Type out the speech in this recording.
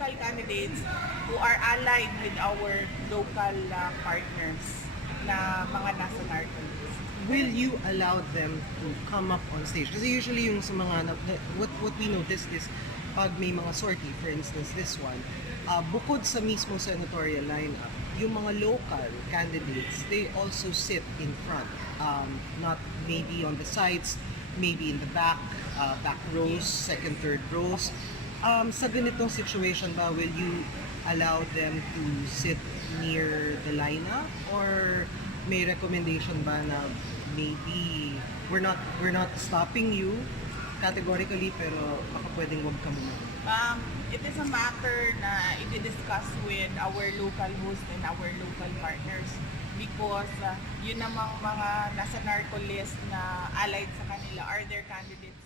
local candidates who are allied with our local partners na mga nasa narco list. Will you allow them to come up on stage? Kasi usually yung sa mga, what we noticed is, pag may mga sortie, for instance, this one, bukod sa mismo senatorial lineup, yung mga local candidates, they also sit in front. Not maybe on the sides, maybe in the back rows, second, third rows. Sa ganitong situation ba, will you allow them to sit near the lineup? Or may recommendation ba na maybe we're not stopping you categorically, pero baka pwedeng wag ka muna? It is a matter na i-discuss with our local host and our local partners because yun namang mga nasa narco list na allied sa kanila are their candidates